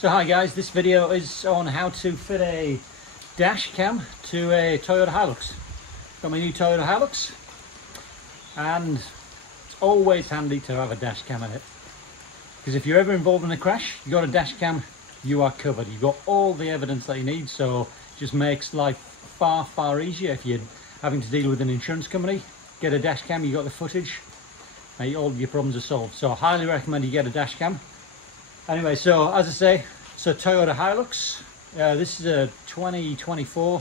So hi guys, this video is on how to fit a dash cam to a Toyota Hilux. Got my new Toyota Hilux, and it's always handy to have a dash cam in it, because if you're ever involved in a crash, you got a dash cam, you are covered. You've got all the evidence that you need, so it just makes life far easier. If you're having to deal with an insurance company, get a dash cam, you got the footage, and all your problems are solved. So I highly recommend you get a dash cam. Anyway, so as I say, so Toyota Hilux, this is a 2024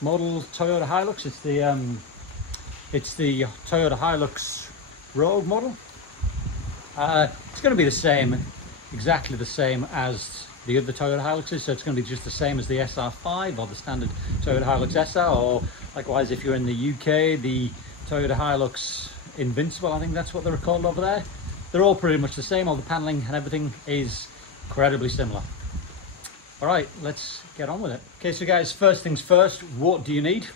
model Toyota Hilux. It's the Toyota Hilux Rogue model. It's going to be the same, exactly the same as the other Toyota Hiluxes. So it's going to be just the same as the SR5 or the standard Toyota Hilux SR, or likewise if you're in the UK, the Toyota Hilux Invincible, I think that's what they're called over there. They're all pretty much the same. All the paneling and everything is incredibly similar. All right, let's get on with it. Okay, so guys, first things first, what do you need?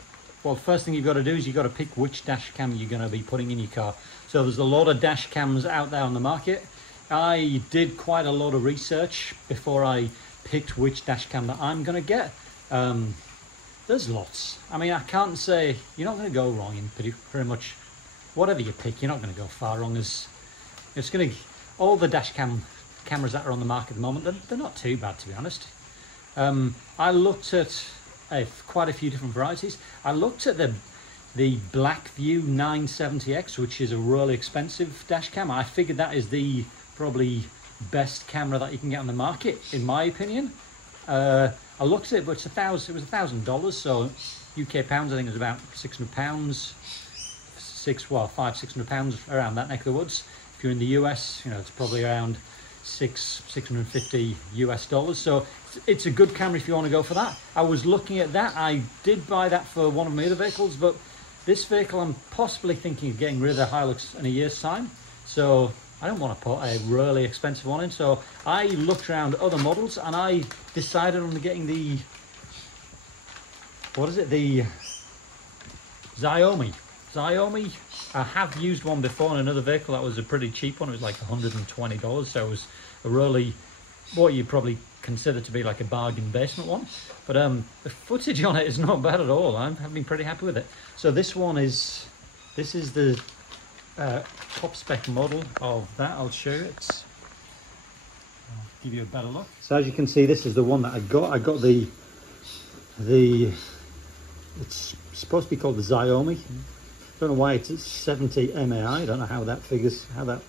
Well, first thing you've got to do is you've got to pick which dash cam you're going to be putting in your car. So there's a lot of dash cams out there on the market. I did quite a lot of research before I picked which dash cam that I'm going to get. There's lots. I mean, I can't say, you're not going to go wrong in pretty much whatever you pick. You're not going to go far wrong. It's going to, all the dash cameras that are on the market at the moment, they're not too bad, to be honest. I looked at quite a few different varieties. I looked at the Blackview 970X, which is a really expensive dash cam. I figured that is the probably best camera that you can get on the market, in my opinion. I looked at it, but it was $1,000, so UK pounds, I think it was about £600, £500-600 around that neck of the woods. If you're in the US, you know, it's probably around $650 US. So it's a good camera if you want to go for that. I was looking at that. I did buy that for one of my other vehicles, but this vehicle I'm possibly thinking of getting rid of the Hilux in a year's time. So I don't want to put a really expensive one in. So I looked around other models and I decided on getting the, what is it? The Xiaomi. I have used one before in another vehicle that was a pretty cheap one. It was like $120, so it was a really, what you'd probably consider to be like a bargain basement one. But the footage on it is not bad at all. I've been pretty happy with it. So this is the top spec model of that. I'll show you. I'll give you a better look. So as you can see, this is the one that I got. I got the it's supposed to be called the Xiaomi. I don't know why it's 70 MAI. I don't know how that figures, how that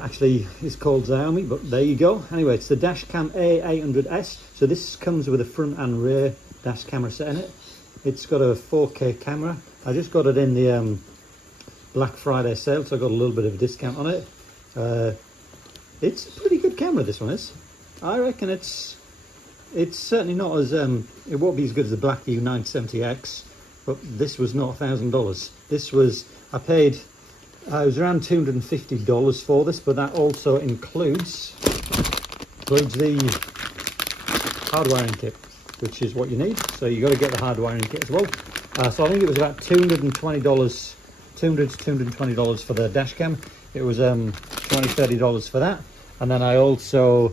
actually is called Xiaomi, but there you go. Anyway, it's the Dashcam A800S. So this comes with a front and rear dash camera set in it. It's got a 4K camera. I just got it in the Black Friday sale, so I got a little bit of a discount on it. It's a pretty good camera, this one is. I reckon it's certainly not as, it won't be as good as the Blackview 970X. But this was not $1,000. This was, I paid, it was around $250 for this, but that also includes the hardwiring kit, which is what you need. So you got to get the hardwiring kit as well. So I think it was about $220, $200 to $220 for the dash cam. It was $20-30 for that. And then I also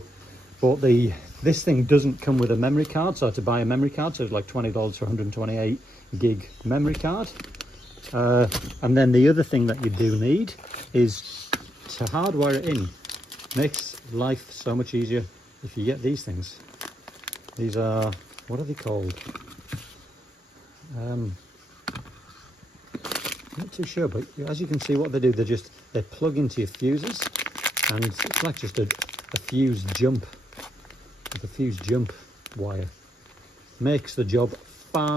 bought this thing doesn't come with a memory card, so I had to buy a memory card. So it was like $20 for 128 gig memory card. And then the other thing that you do need is to hardwire it in. Makes life so much easier if you get these things. These are, what are they called? I'm not too sure, but as you can see, what they do, they plug into your fuses, and it's like just a fuse jump, like a fuse jump wire. Makes the job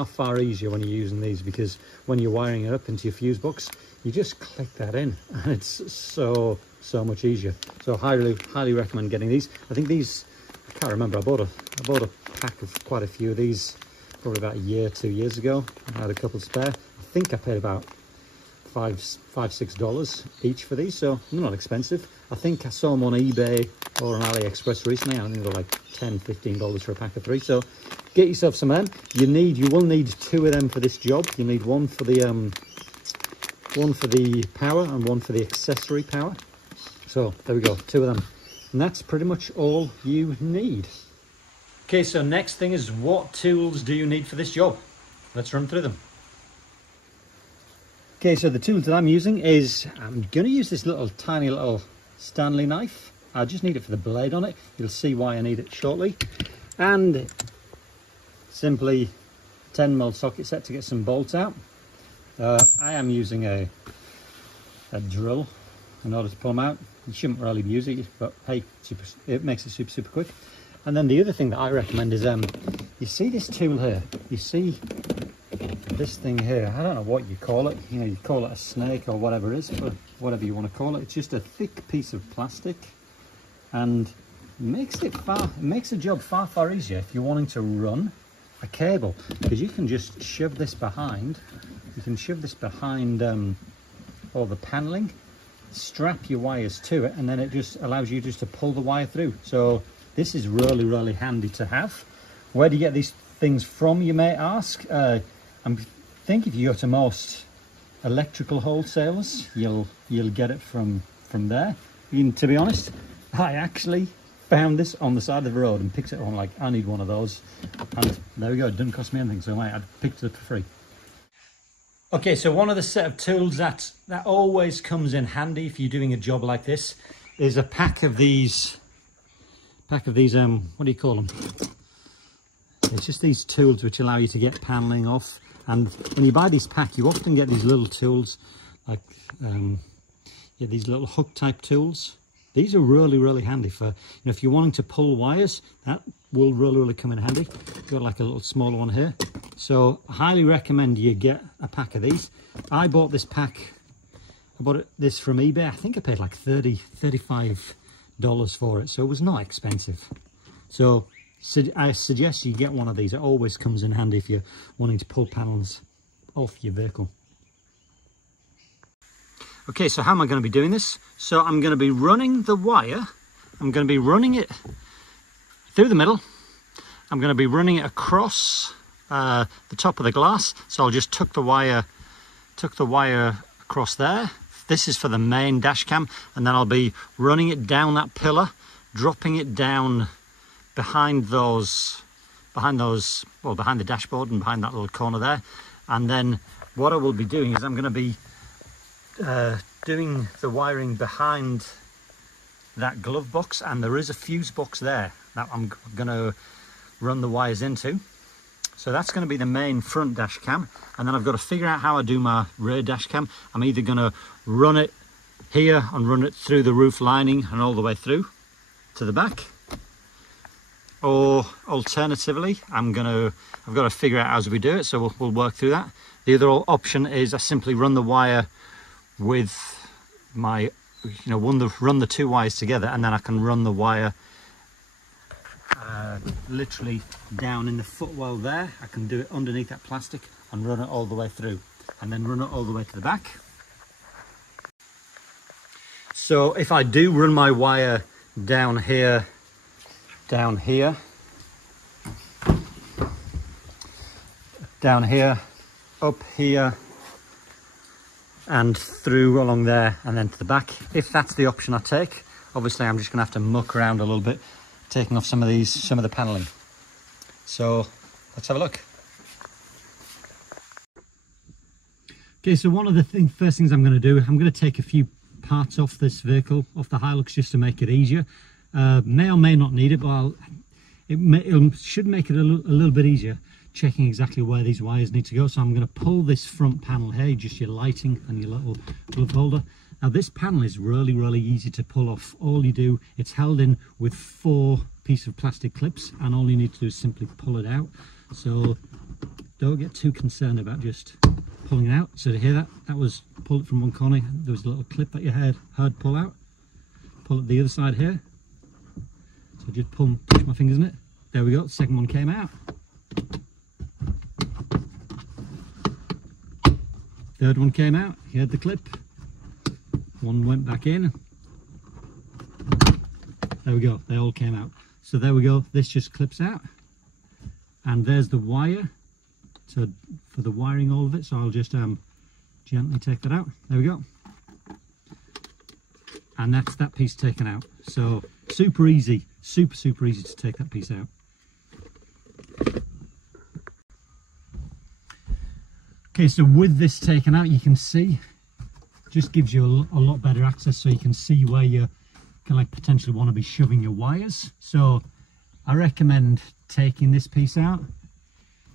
far easier when you're using these, because when you're wiring it up into your fuse box, you just click that in and it's so much easier. So highly recommend getting these. I think these, I can't remember, I bought a pack of quite a few of these probably about a year, 2 years ago. I had a couple spare. I think I paid about $5-6 each for these, so they're not expensive. I think I saw them on eBay or on AliExpress recently. I think they're like $10-15 for a pack of 3. So get yourself some of them. You will need 2 of them for this job. You need one for the power and one for the accessory power. So there we go, 2 of them. And that's pretty much all you need. Okay, so next thing is, what tools do you need for this job? Let's run through them. Okay, so the tools that I'm using is, I'm going to use this tiny little Stanley knife. I just need it for the blade on it. You'll see why I need it shortly. And simply 10mm socket set to get some bolts out. I am using a drill in order to pull them out. You shouldn't really use it, but hey, it makes it super quick. And then the other thing that I recommend is, you see this tool here? You see this thing here? I don't know what you call it. You know, you call it a snake or whatever it is, but whatever you want to call it. It's just a thick piece of plastic, and makes the job far easier if you're wanting to run a cable, because you can just shove this behind. You can shove this behind all the paneling, strap your wires to it, and then it just allows you just to pull the wire through. So this is really handy to have. Where do you get these things from, you may ask? I think if you go to most electrical wholesalers, you'll get it from there. And to be honest, I actually found this on the side of the road and picked it up. I'm like, I need one of those, and there we go. It didn't cost me anything, so I picked it up for free. Okay, so one of the set of tools that always comes in handy if you're doing a job like this is a pack of these what do you call them? It's just these tools which allow you to get paneling off. And when you buy this pack, you often get these little tools, like these little hook type tools. These are really handy for, if you're wanting to pull wires. That will really come in handy. Got like a little smaller one here, so I highly recommend you get a pack of these. I bought this pack, this from eBay. I think I paid like $35 for it, so it was not expensive. So I suggest you get one of these. It always comes in handy if you're wanting to pull panels off your vehicle. Okay, so how am I going to be doing this? So I'm going to be running the wire. I'm going to be running it through the middle. I'm going to be running it across the top of the glass. So I'll just tuck the wire across there. This is for the main dash cam, and then I'll be running it down that pillar, dropping it down behind the dashboard and behind that little corner there. And then what I will be doing is I'm going to be doing the wiring behind that glove box, and there is a fuse box there that I'm going to run the wires into. So that's going to be the main front dash cam, and then I've got to figure out how I do my rear dash cam. I'm either going to run it here and run it through the roof lining and all the way through to the back, or alternatively I've got to figure out how we do it, so we'll work through that. The other option is I simply run the wire with my, run the two wires together, and then I can run the wire literally down in the footwell there. I can do it underneath that plastic and run it all the way through, and then run it all the way to the back. So if I do run my wire down here, down here, up here, and through along there, and then to the back, if that's the option I take, obviously I'm just going to have to muck around a little bit, taking off some of the paneling. So let's have a look. Okay, so one of the first things I'm going to do, I'm going to take a few parts off this vehicle, off the Hilux, just to make it easier. May or may not need it, but it should make it a little bit easier checking exactly where these wires need to go. So I'm going to pull this front panel here, just your lighting and your little glove holder. Now this panel is really easy to pull off. All you do, it's held in with 4 pieces of plastic clips, and all you need to do is simply pull it out. So don't get too concerned about just pulling it out. So to hear that was pull it from one corner. There was a little clip that you heard pull out. Pull it the other side here. So just push my fingers in it. There we go, the second one came out. Third one came out, you heard the clip. One went back in. There we go, they all came out. So there we go, this just clips out. And there's the wire, so for the wiring all of it. So I'll just gently take that out. There we go. and that's that piece taken out. So super easy, super easy to take that piece out. Okay, so with this taken out, you can see, just gives you a lot better access, so you can see where you can like potentially want to be shoving your wires. So I recommend taking this piece out,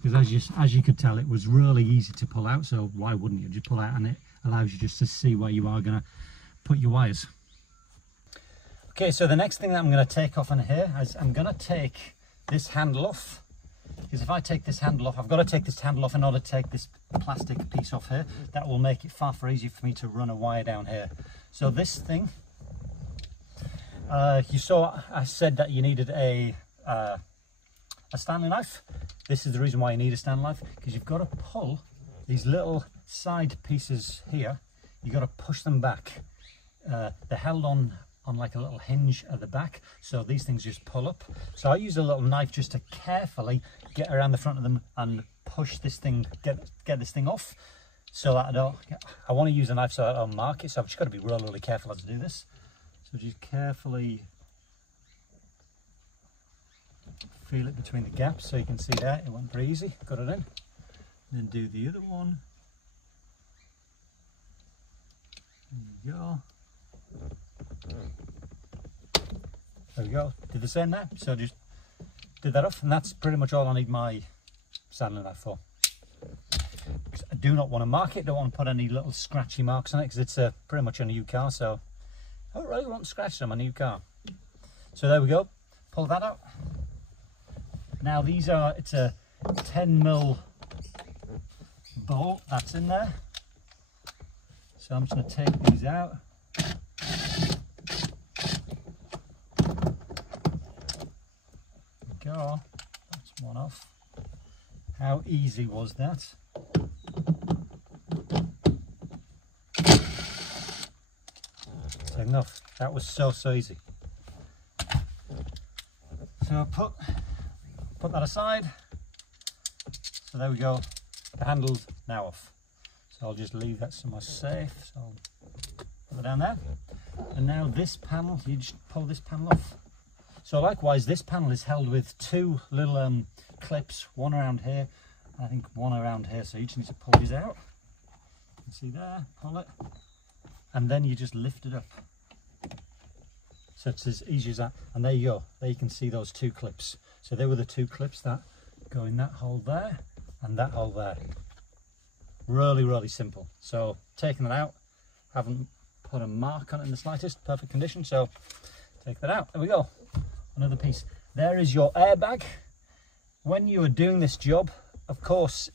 because as you could tell, it was really easy to pull out. So why wouldn't you just pull out, and it allows you just to see where you are going to put your wires. Okay, so the next thing that I'm going to take off in here is I'm going to take this handle off, because if I take this handle off, I've got to take this handle off in order to take this plastic piece off here. That will make it far easier for me to run a wire down here. So this thing, you saw I said that you needed a Stanley knife. This is the reason why you need a Stanley knife, because you've got to pull these little side pieces here, you've got to push them back. They're held on like a little hinge at the back, so these things just pull up. So I use a little knife just to carefully get around the front of them and push this thing, get this thing off, so that I want to use a knife so that I don't mark it. So I've just got to be really careful how to do this. So just carefully feel it between the gaps, so you can see there it went very easy. Got it in. And then do the other one. There you go. There we go. Did the same there. So just did that off, and that's pretty much all I need my Stanley knife for. I do not want to mark it. Don't want to put any little scratchy marks on it, because it's pretty much a new car. So I don't really want scratches on my new car. So there we go. Pull that out. Now it's a 10mm bolt that's in there. So I'm just going to take these out. There we go. That's one off. How easy was that? That's enough. That was so easy. So I'll put that aside. So there we go. The handle's now off. So I'll just leave that somewhere safe. So I'll put it down there. And now this panel, you just pull this panel off. So likewise, this panel is held with two little clips, one around here, and I think one around here. So you just need to pull these out. You can see there, pull it, and then you just lift it up. So it's as easy as that. And there you go. There you can see those two clips. So they were the two clips that go in that hole there and that hole there. Really simple. So taking that out, haven't put a mark on it in the slightest, perfect condition. So take that out. There we go. Another piece. There is your airbag. When you are doing this job, of course,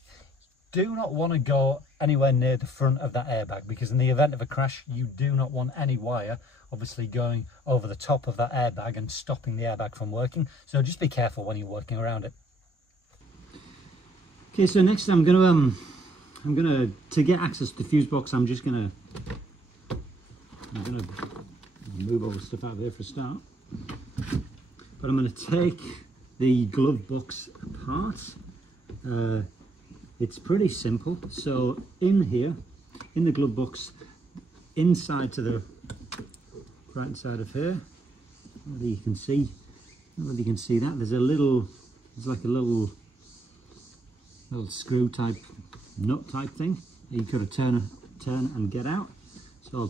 do not want to go anywhere near the front of that airbag, because in the event of a crash, you do not want any wire obviously going over the top of that airbag and stopping the airbag from working. So just be careful when you're working around it. Okay, so next I'm gonna to get access to the fuse box, I'm gonna move all the stuff out of here for a start. But I'm gonna take the glove box apart. It's pretty simple. So in here, in the glove box, inside to the right hand side of here, whether you can see that, there's like a little screw type, nut type thing that you could turn and get out. So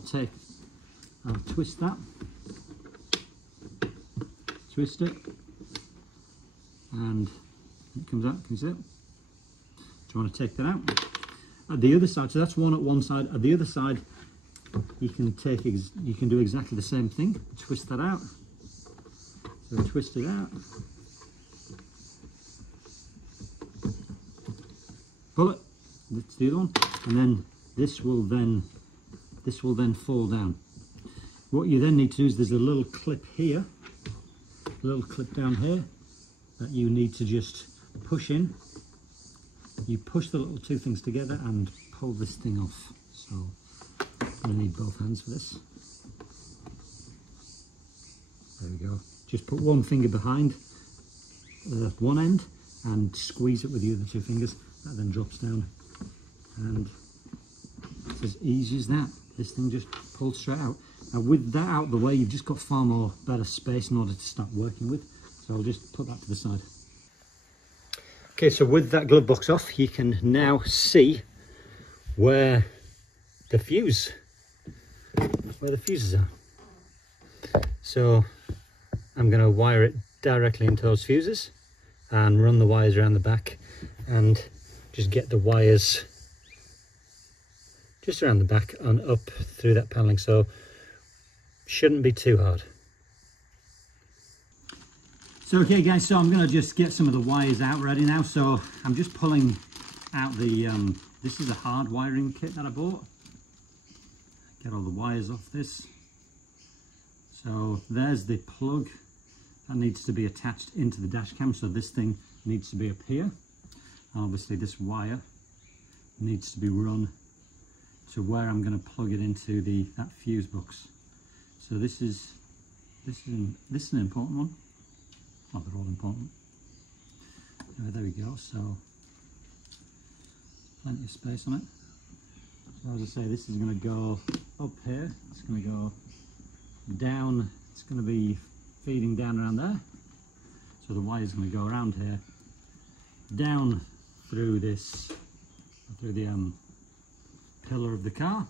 I'll twist that, twist it, and it comes out. Can you see it? Do you want to take that out? At the other side, so that's one at one side. At the other side, you can do exactly the same thing. Twist that out. So twist it out. Pull it. That's the other one. And then this will then fall down. What you then need to do is there's a little clip here, a little clip down here that you need to just push in. You push the little two things together and pull this thing off. So you need both hands for this. There we go. Just put one finger behind one end and squeeze it with the other two fingers. That then drops down, and it's as easy as that. This thing just pulls straight out. Now with that out of the way, you've just got far more better space in order to start working with. So I'll just put that to the side. Okay, so with that glove box off, you can now see where the fuses are. So I'm going to wire it directly into those fuses and run the wires around the back and just get the wires just around the back and up through that paneling, so shouldn't be too hard. So okay guys, so I'm going to just get some of the wires out ready now. So I'm just pulling out the this is a hard wiring kit that I bought. Get all the wires off this. So there's the plug that needs to be attached into the dash cam, so this thing needs to be up here. And obviously this wire needs to be run to where I'm going to plug it into that fuse box. So this is an important one. Oh, they're all important. There we go. So plenty of space on it. So as I say, this is going to go up here. It's going to go down. It's going to be feeding down around there. So the wire is going to go around here, down through this, through the pillar of the car,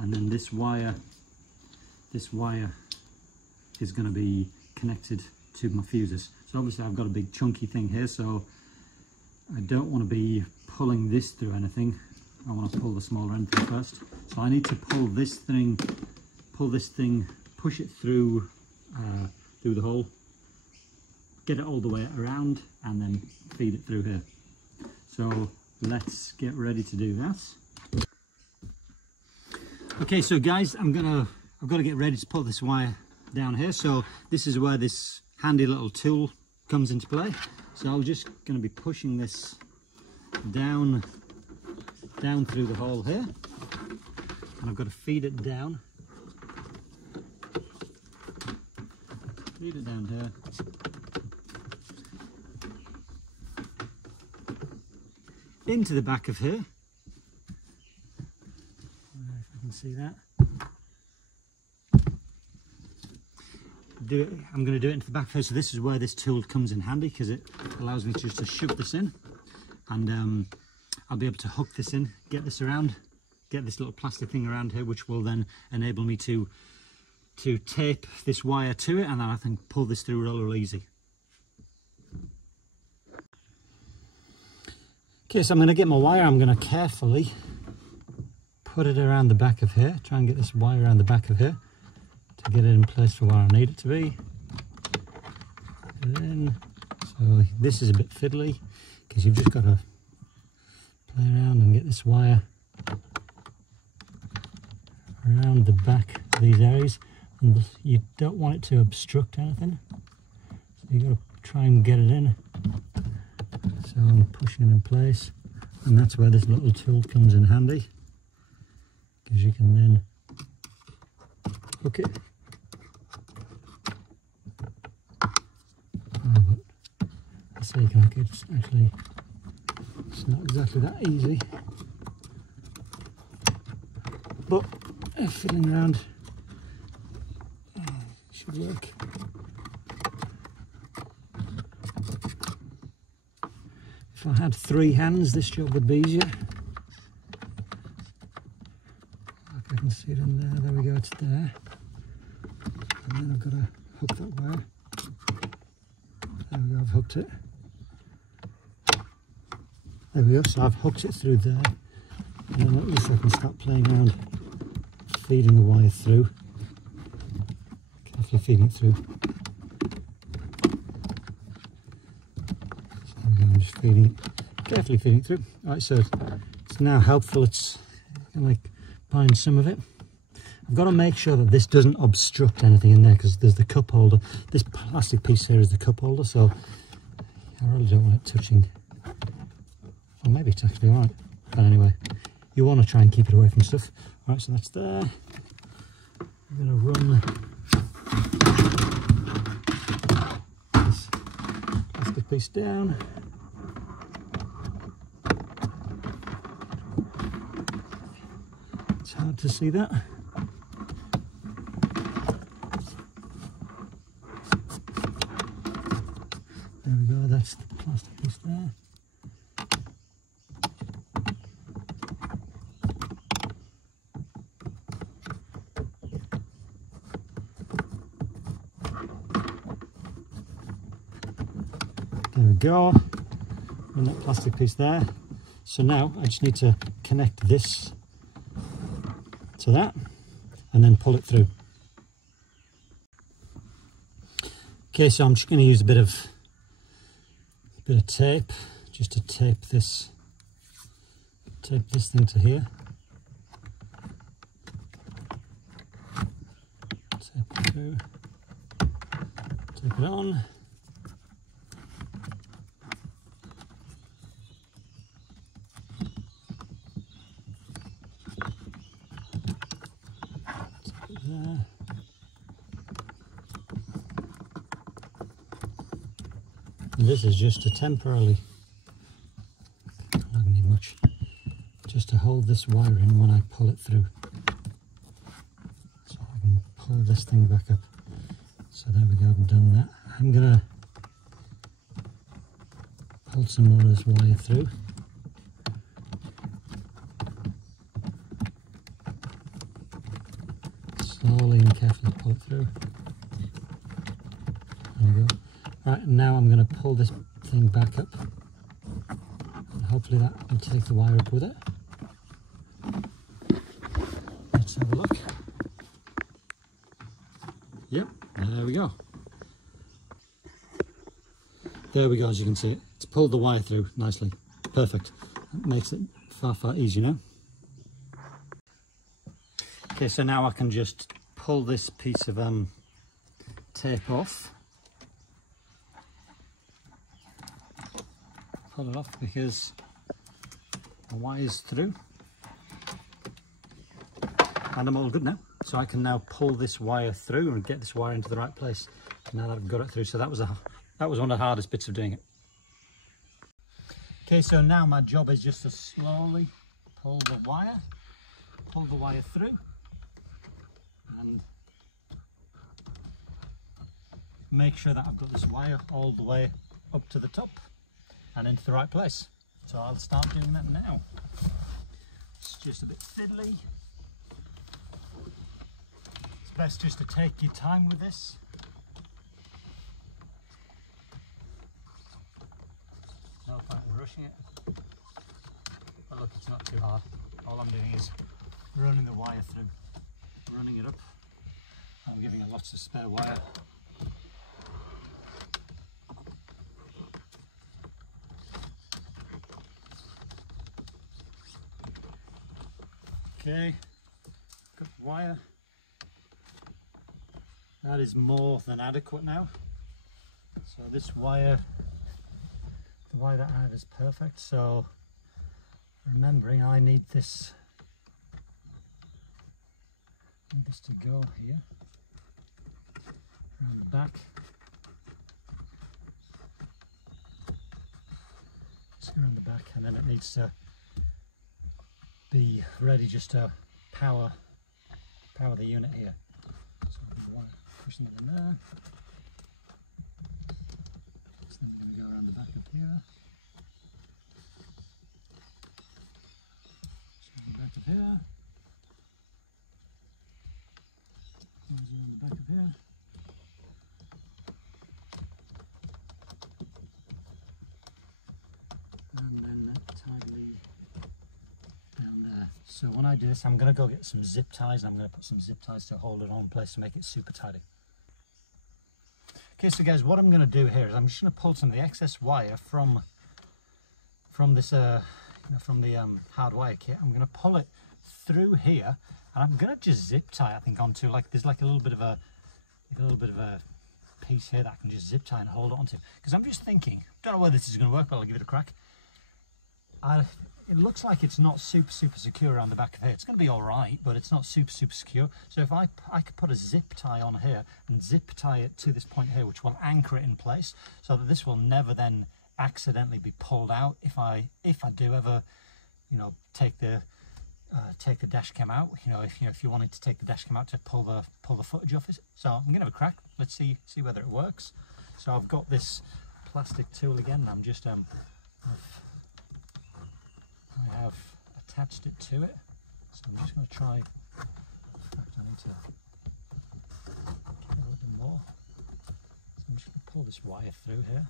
and then this wire is going to be connected to my fuses. So obviously I've got a big chunky thing here, so I don't want to be pulling this through anything. I want to pull the smaller end through first. So I need to pull this thing, push it through through the hole, get it all the way around, and then feed it through here. So let's get ready to do that. Okay, so guys, I've got to get ready to put this wire down here. So this is where this handy little tool comes into play. So I'm just going to be pushing this down through the hole here, and I've got to feed it down. Feed it down here. Into the back of here. I don't know if I can see that. I'm going to do it into the back first. So this is where this tool comes in handy, because it allows me just to shove this in, and I'll be able to hook this in, get this around, get this little plastic thing around here, which will then enable me to tape this wire to it, and then I can pull this through real easy. Okay, so I'm going to get my wire. I'm going to carefully put it around the back of here, try and get this wire around the back of here to get it in place for where I need it to be. And then, so this is a bit fiddly because you've just got to play around and get this wire around the back of these areas, and you don't want it to obstruct anything, so you've got to try and get it in. So I'm pushing it in place, and that's where this little tool comes in handy, because you can then hook it. So you can hook it. It's not exactly that easy, but fiddling around should work. If I had 3 hands, this job would be easier. If I can see it in there, there we go, it's there. And then I've got to hook that wire. There we go, I've hooked it. There we go, so I've hooked it through there. And then at least I can start playing around, feeding the wire through. Carefully feeding it through. So there we go, I'm just carefully feeding it through. Alright, so it's now helpful, it's kind of like buying some of it. I've got to make sure that this doesn't obstruct anything in there, because there's the cup holder. This plastic piece here is the cup holder, so I really don't want it touching. Well, maybe it's actually alright, but anyway, you want to try and keep it away from stuff. Alright, so that's there. I'm going to run this plastic piece down. It's hard to see that. that's the plastic piece there. There we go, and that plastic piece there. So now I just need to connect this to that and then pull it through. Okay, so I'm just going to use a bit of tape just to tape this thing to here. Tape it through, tape it on. There. And this is just to temporarily, not going to need much, just to hold this wire in when I pull it through. So I can pull this thing back up. So there we go, I've done that. I'm going to pull some more of this wire through. Slowly and carefully pull it through. There we go. Right, and now I'm going to pull this thing back up. And hopefully that will take the wire up with it. Let's have a look. Yep, there we go. There we go, as you can see, it's pulled the wire through nicely. Perfect. That makes it far, far easier now. Okay, so now I can just pull this piece of tape off. Pull it off because the wire's through. And I'm all good now. So I can now pull this wire through and get this wire into the right place. Now that I've got it through, so that was one of the hardest bits of doing it. Okay, so now my job is just to slowly pull the wire through. And make sure that I've got this wire all the way up to the top and into the right place. So I'll start doing that now. It's just a bit fiddly. It's best just to take your time with this. No point in rushing it. But look, it's not too hard. All I'm doing is running the wire through, running it up. I'm giving it lots of spare wire. Okay, got the wire. That is more than adequate now. So this wire, the wire that I have is perfect. So remembering I need this to go here, around the back. Just go around the back, and then it needs to be ready just to power the unit here. So the wire pushing it in there. So then we're going to go around the back of here. So the back of here. Goes around the back of here. And then tidily down there. So when I do this, I'm going to go get some zip ties, and I'm going to put some zip ties to hold it on in place to make it super tidy. Okay, so guys, what I'm going to do here is I'm just going to pull some of the excess wire from this, from the hard wire kit. I'm going to pull it through here, and I'm going to just zip tie, I think, onto, like, there's like a little bit of a piece here that I can just zip tie and hold it onto. Because I'm just thinking, don't know whether this is going to work, but I'll give it a crack. It looks like it's not super secure around the back of here. It's going to be all right, but it's not super secure. So if I could put a zip tie on here and zip tie it to this point here, which will anchor it in place, so that this will never then accidentally be pulled out if I do ever, take the dash cam out. If you wanted to take the dash cam out to pull the footage off it. So I'm going to have a crack. Let's see whether it works. So I've got this plastic tool again. I'm just I have attached it to it, so I'm just going to try. In fact, I need to get a little bit more. So I'm just going to pull this wire through here.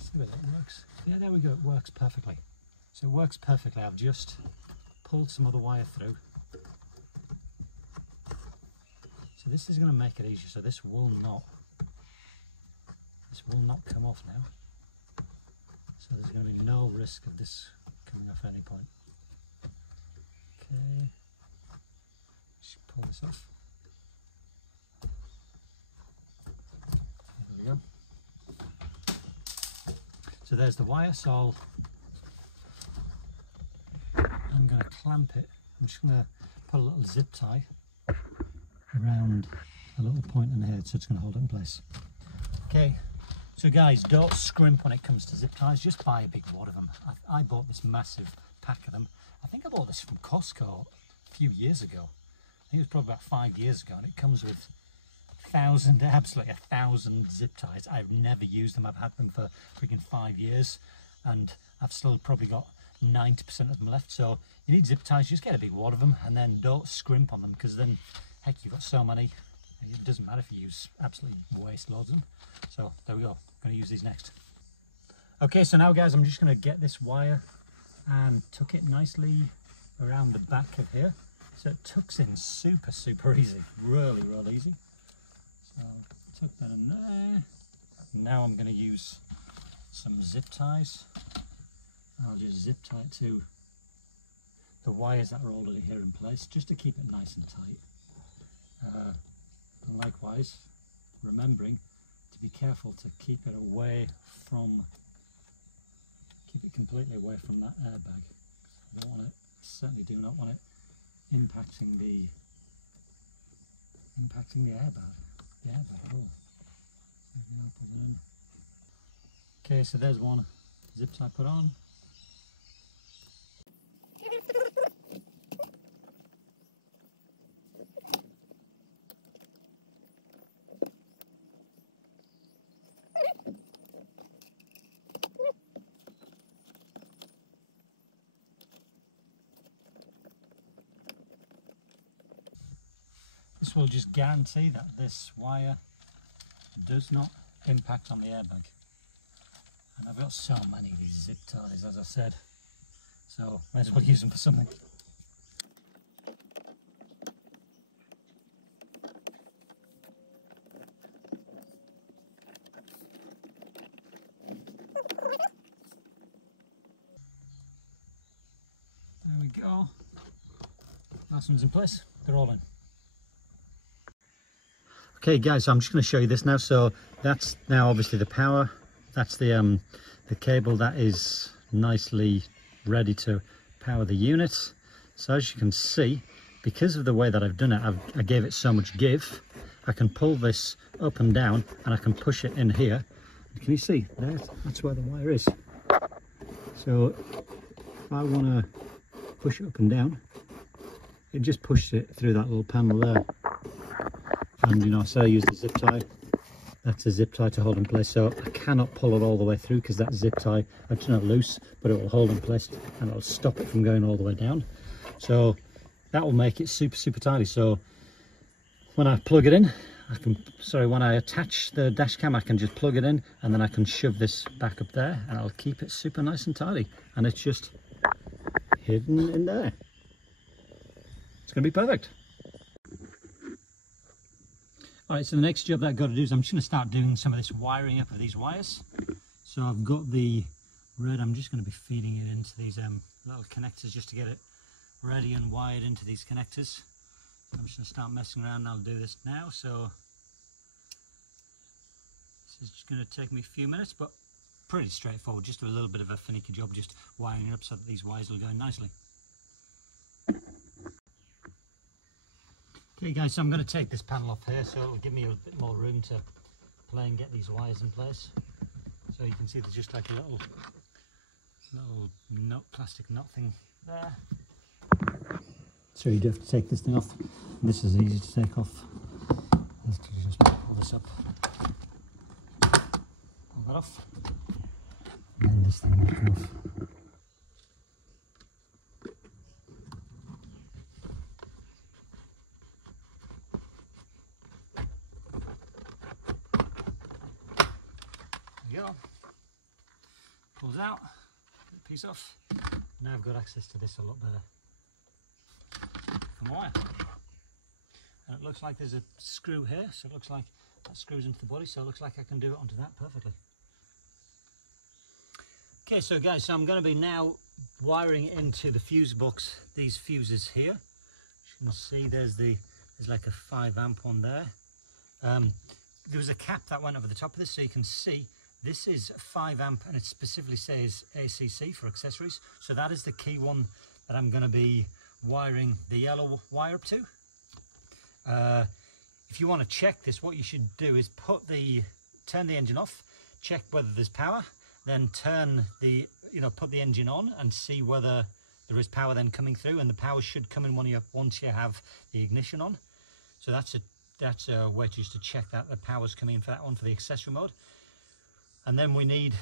See whether it works. Yeah, there we go. It works perfectly. So it works perfectly. I've just pulled some other wire through. So this is going to make it easier. So this will not come off now. So there's going to be no risk of this coming off at any point. Okay, just pull this off. There we go. So there's the wire. So I'm going to clamp it. I'm just going to put a little zip tie around a little point in here, so it's going to hold it in place. Okay. So guys, don't scrimp when it comes to zip ties, just buy a big wad of them. I bought this massive pack of them. I think I bought this from Costco a few years ago. I think it was probably about 5 years ago, and it comes with absolutely 1,000 zip ties. I've never used them. I've had them for freaking 5 years, and I've still probably got 90% of them left. So you need zip ties, just get a big wad of them, and then don't scrimp on them, because then, heck, you've got so many. It doesn't matter if you use absolutely waste loads of them. So there we go. I'm going to use these next. Okay, so now guys, I'm just going to get this wire and tuck it nicely around the back of here. So it tucks in super easy, really easy. So tuck that in there. Now I'm going to use some zip ties. I'll just zip tie it to the wires that are already here in place, just to keep it nice and tight. And likewise, remembering to be careful to keep it completely away from that airbag. I don't want it, certainly do not want it impacting the airbag at all. There we go, put it in. Okay, so there's one zip tie put on. This will just guarantee that this wire does not impact on the airbag. And I've got so many of these zip ties, as I said, so might as well use them for something. There we go. Last one's in place. They're all in. Okay guys, so I'm just going to show you this now. So that's now obviously the power. That's the cable that is nicely ready to power the unit. So as you can see, because of the way that I've done it, I gave it so much give. I can pull this up and down, and I can push it in here. Can you see? That's where the wire is. So if I want to push it up and down, it just pushes it through that little panel there. And you know, so I use the zip tie. That's a zip tie to hold in place, so I cannot pull it all the way through because that zip tie, I've done it loose, but it will hold in place and it'll stop it from going all the way down. So that will make it super tidy. So when I plug it in, when I attach the dash cam, I can just plug it in, and then I can shove this back up there, and I'll keep it super nice and tidy. And it's just hidden in there. It's going to be perfect. Alright, so the next job that I've got to do is I'm just going to start doing some of this wiring up of these wires. So I've got the red, I'm just going to be feeding it into these little connectors just to get it ready and wired into these connectors. I'm just going to start messing around and I'll do this now. So this is just going to take me a few minutes, but pretty straightforward, just a little bit of a finicky job, just wiring it up so that these wires will go in nicely. Okay guys, so I'm going to take this panel off here, so it'll give me a bit more room to play and get these wires in place. So you can see there's just like a little plastic nut thing there. So you do have to take this thing off. This is easy to take off. Just pull this up, pull that off. And then this thing will come off. There you go. Pulls out, get the piece off. Now I've got access to this a lot better from wire. And it looks like there's a screw here, so it looks like that screws into the body, so it looks like I can do it onto that perfectly. Okay, so guys, so I'm going to be now wiring into the fuse box these fuses here. As you can see, there's like a 5 amp one there. There was a cap that went over the top of this, so you can see this is 5 amp and it specifically says ACC for accessories. So that is the key one that I'm going to be wiring the yellow wire up to. If you want to check this, what you should do is turn the engine off, check whether there's power, then put the engine on and see whether there is power then coming through, and the power should come in once you have the ignition on. So that's a way just to check that the power's coming in for that one, for the accessory mode. And then we need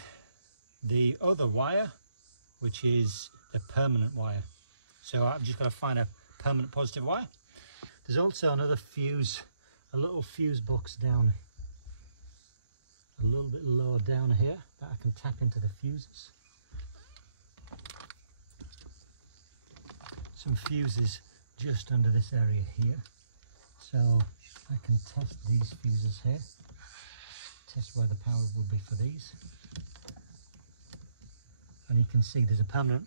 the other wire, which is the permanent wire. So I've just got to find a permanent positive wire. There's also another fuse, a little fuse box down a little bit lower down here that I can tap into the fuses. Some fuses just under this area here. So I can test these fuses here, test where the power would be for these. And you can see there's a permanent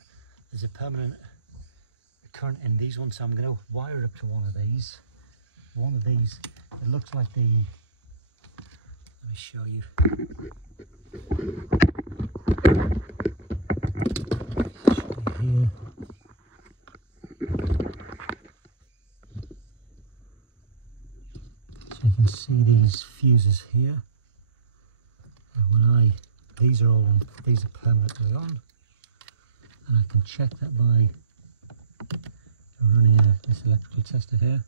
current in these ones, so I'm going to wire it up to one of these. One of these, it looks like the, let me show you. Here. So you can see these fuses here. These are permanently on, and I can check that by running this electrical tester here,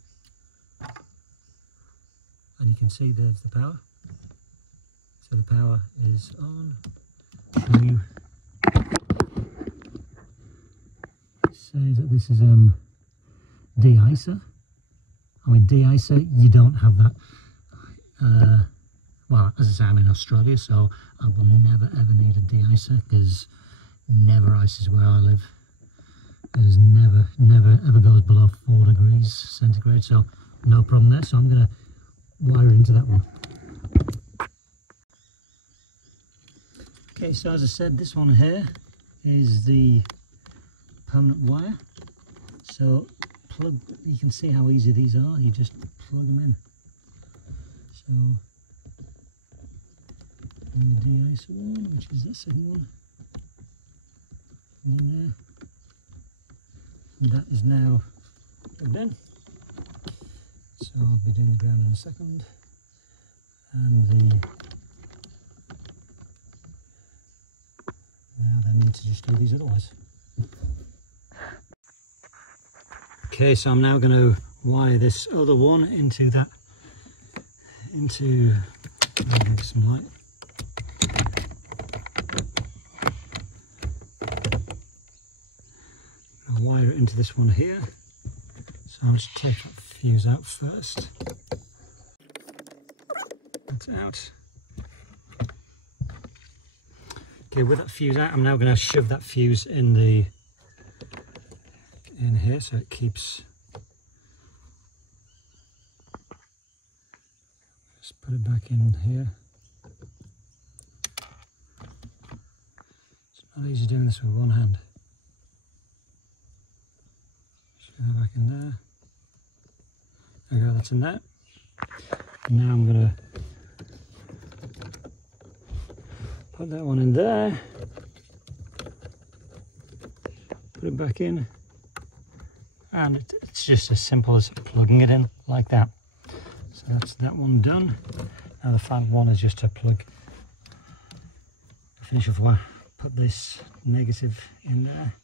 and you can see there's the power. So the power is on. Show you. It says that this is de-icer. I mean, de-icer, you don't have that. Well, as I say, I'm in Australia, so I will never ever need a de-icer, because never ices where I live. It is never ever goes below 4 degrees centigrade, so no problem there. So I'm going to wire into that one. Okay, so as I said, this one here is the permanent wire. So you can see how easy these are. You just plug them in. So and the de-icer one, which is the second one, in there. And that is now plugged in. So I'll be doing the ground in a second. And now they need to just do these otherwise. Okay, so I'm now going to wire this other one into some light. I'll wire it into this one here. So I'll just take that fuse out first. That's out. Okay, with that fuse out, I'm now going to shove that fuse in here, so it keeps. Just put it back in here. It's not easy doing this with one hand. Shove that back in there. There we go, that's in there. Now I'm going to put that one in there. Put it back in. And it's just as simple as plugging it in like that. So that's that one done. Now the final one is just to plug, finish off wire, put this negative in there,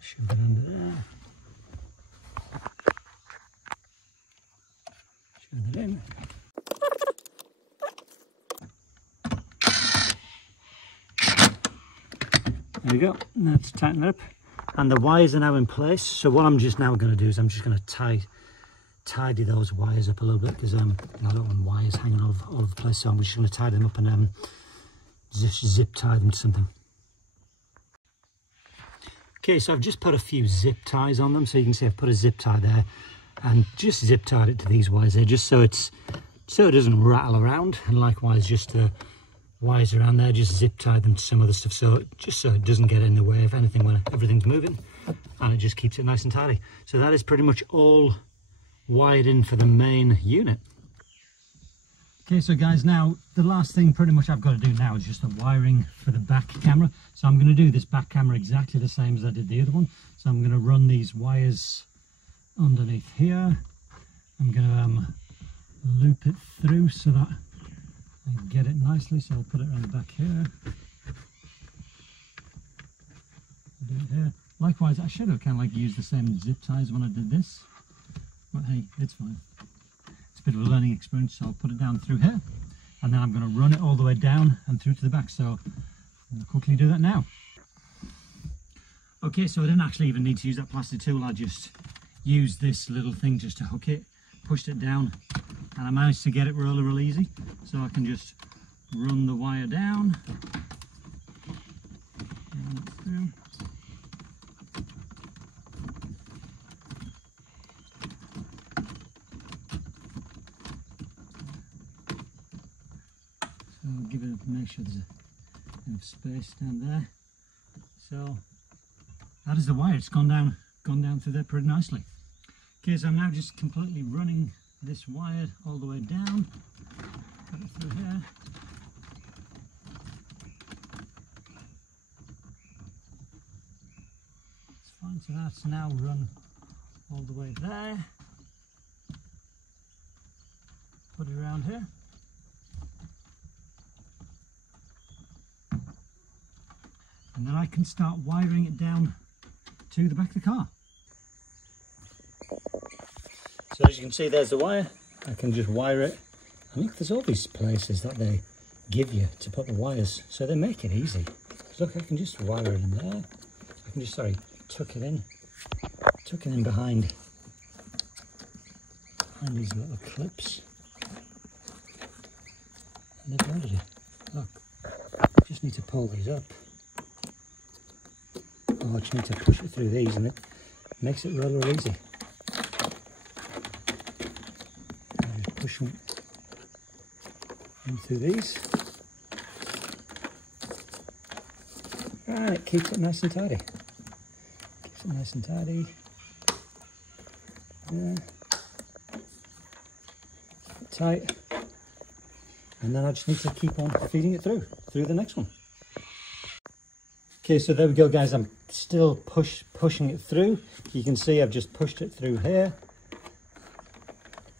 shove it under there, shove it in. There we go. Let's tighten it up. And the wires are now in place. So what I'm just now going to do is I'm just going to tidy those wires up a little bit, because I don't want wires hanging all over the place. So I'm just going to tie them up and just zip tie them to something. Okay, so I've just put a few zip ties on them. So you can see I've put a zip tie there and just zip tied it to these wires there, just so it doesn't rattle around. And likewise, just the wires around there, just zip tie them to some other stuff, so it doesn't get in the way of anything when everything's moving, and it just keeps it nice and tidy. So that is pretty much all wired in for the main unit. Okay, so guys, now the last thing pretty much I've got to do now is just the wiring for the back camera. So I'm going to do this back camera exactly the same as I did the other one. So I'm going to run these wires underneath here. I'm going to loop it through so that I get it nicely. So I'll put it around the back here. I'll do it here. Likewise, I should have kind of like used the same zip ties when I did this, but hey, it's fine. It's a bit of a learning experience, so I'll put it down through here, and then I'm going to run it all the way down and through to the back. So I'll quickly do that now. Okay, so I didn't actually even need to use that plastic tool. I just used this little thing just to hook it, pushed it down, and I managed to get it real easy. So I can just run the wire down through. So I'll give it, make sure there's enough space down there. So that is the wire. It's gone down through there pretty nicely. Okay, so I'm now just completely running this wire all the way down, put it through here. It's fine, so that's now run all the way there. Put it around here. And then I can start wiring it down to the back of the car. So as you can see, there's the wire. I can just wire it. And look, there's all these places that they give you to put the wires, so they make it easy. Look, I can just wire it in there. I can just, tuck it in behind these little clips. And they've ordered it. Look, just need to pull these up. Oh, I just need to push it through these, and it makes it real easy. Just push them in through these, and it keeps it nice and tidy. Keeps it nice and tidy. There. Tight. And then I just need to keep on feeding it through the next one. Okay, so there we go, guys. I'm still pushing it through. You can see I've just pushed it through here.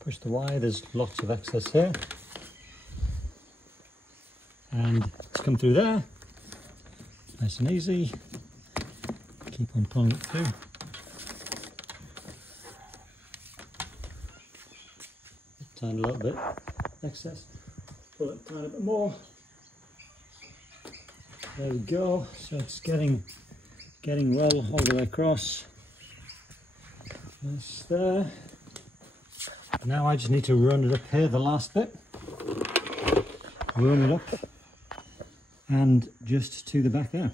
Push the wire, there's lots of excess here. And it's come through there. Nice and easy. Keep on pulling it through. Tiny little bit excess. Pull it a tiny bit more. There we go. So it's getting well all the way across. That's there. Now I just need to run it up here, the last bit. Run it up and just to the back there.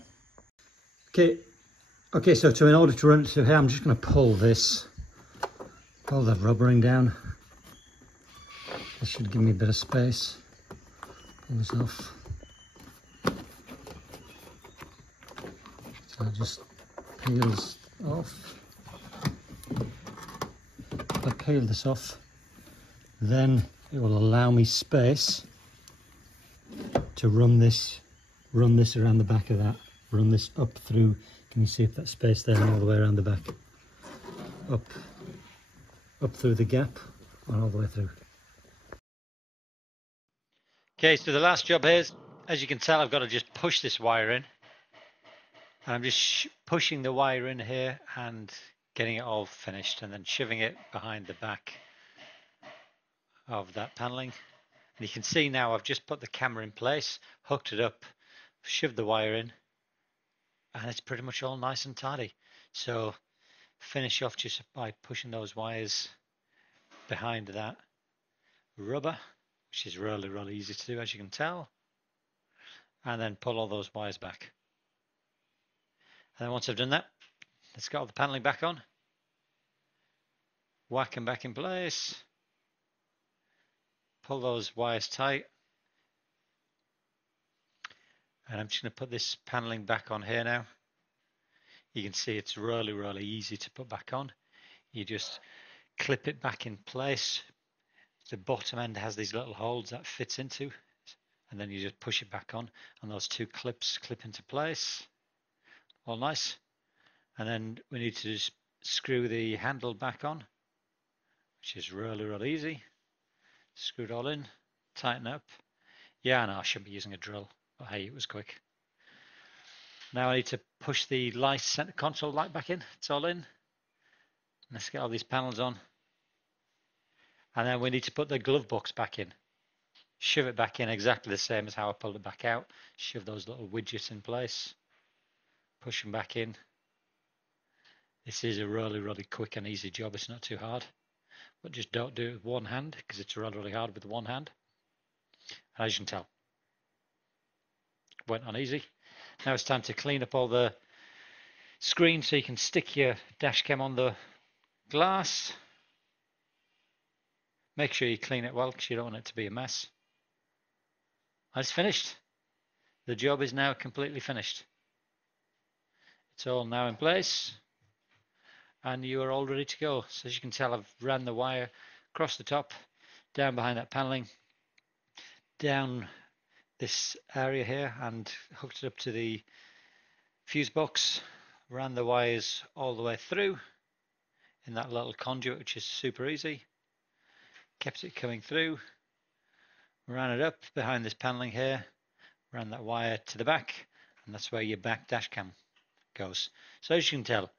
Okay, so in order to run it to here, I'm just going to pull that rubbering down. This should give me a bit of space. Pull this off. So I just peel this off. If I peel this off, then it will allow me space to run this around the back of that. Run this up through. Can you see if that space there, and all the way around the back? Up through the gap and all the way through. Okay, so the last job here is, as you can tell, I've got to just push this wire in. And I'm just pushing the wire in here and getting it all finished, and then shoving it behind the back of that paneling. And you can see now I've just put the camera in place, hooked it up, shoved the wire in, and it's pretty much all nice and tidy. So finish off just by pushing those wires behind that rubber, which is really easy to do, as you can tell, and then pull all those wires back. And then once I've done that, let's get all the paneling back on, whack them back in place, pull those wires tight, and I'm just going to put this paneling back on here now. You can see it's really easy to put back on. You just clip it back in place. The bottom end has these little holes that fits into, and then you just push it back on, and those two clips clip into place. All nice. And then we need to just screw the handle back on, which is really easy. Screw it all in, tighten up. Yeah, no, I should be using a drill, but hey, it was quick. Now I need to push the light center console light back in. It's all in. Let's get all these panels on. And then we need to put the glove box back in. Shove it back in exactly the same as how I pulled it back out. Shove those little widgets in place. Push them back in. This is a really quick and easy job. It's not too hard. But just don't do it with one hand, because it's really hard with one hand. And as you can tell, went on easy. Now it's time to clean up all the screen so you can stick your dash cam on the glass. Make sure you clean it well, because you don't want it to be a mess. It's finished. The job is now completely finished. It's all now in place, and you are all ready to go. So as you can tell, I've ran the wire across the top, down behind that paneling, down this area here, and hooked it up to the fuse box. Ran the wires all the way through in that little conduit, which is super easy. Kept it coming through. Ran it up behind this paneling here. Ran that wire to the back, and that's where your back dash cam goes. So as you can tell,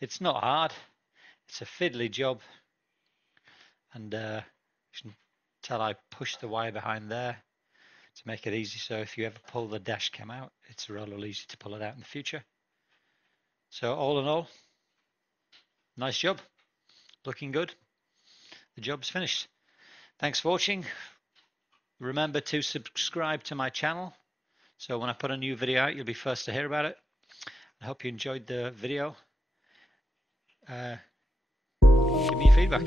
it's not hard. It's a fiddly job, and you can tell I pushed the wire behind there to make it easy. So if you ever pull the dash cam out, it's really easy to pull it out in the future. So all in all, nice job, looking good. The job's finished. Thanks for watching. Remember to subscribe to my channel, so when I put a new video out, you'll be first to hear about it. I hope you enjoyed the video. Give me your feedback.